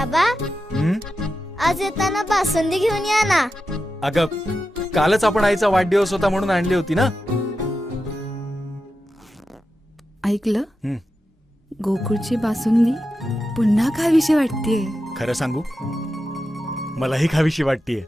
बाबा आज येताना बासुंदी घेऊन या ना. अगं कालच आपण आईचा वाढदिवस होता म्हणून आणली होती ना. ऐकलं, गोकुळची बासुंदी पुन्हा खावीशी वाटतेय. खरं सांगू, मलाही खावीशी वाटतेय.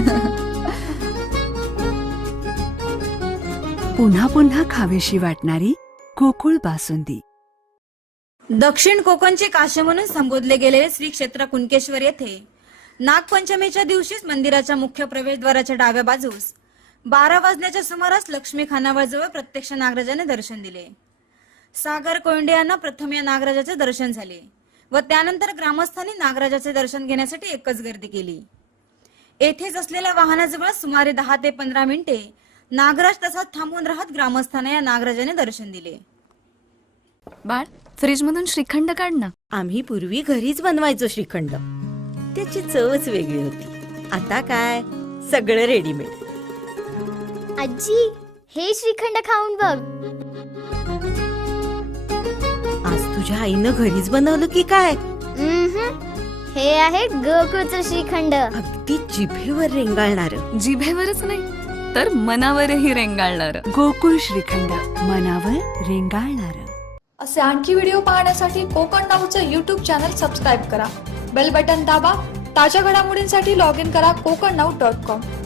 पुन्हा पुन्हा खावीशी वाटणारी गोकुळ बासुंदी. दक्षिण कोकणचे काशी म्हणून संबोधले गेलेले श्री क्षेत्र कुणकेश्वर येथे नागपंचमीच्या दिवशीच मंदिराच्या मुख्य प्रवेशद्वाराच्या डाव्या बाजूस 12 वाजण्याच्या सुमारास लक्ष्मी खानावळजवळ प्रत्यक्ष नागराजाने दर्शन दिले. सागर कोंडे यांना प्रथम या नागराजाचे दर्शन झाले व त्यानंतर ग्रामस्थांनी नागराजाचे दर्शन घेण्यासाठी एकच गर्दी केली. येथेच असलेल्या वाहनाजवळ सुमारे 10 ते 15 मिनिटे नागराज तसाच थांबून राहत ग्रामस्थांना या नागराजाने दर्शन दिले. बाळ, फ्रीज मधून श्रीखंड काढ ना. आम्ही पूर्वी घरीच बनवायचो श्रीखंड, त्याची चवच वेगळी होती. आता काय सगळं रेडीमेड. आजी, हे श्रीखंड खाऊन बघ. आज तुझ्या आईनं घरीच बनवलं की काय? हे आहे गोकुळचं श्रीखंड. अगदी जिभेवर रेंगाळणार. जिभेवरच नाही तर मनावरही रेंगाळणार. गोकुळ श्रीखंड, मनावर रेंगाळणार. असे आणखी व्हिडिओ पाहण्यासाठी कोकण नाऊचं यूट्यूब चॅनल सबस्क्राईब करा. बेल बटन दाबा. ताज्या घडामोडींसाठी लॉग इन करा kokarnau.com.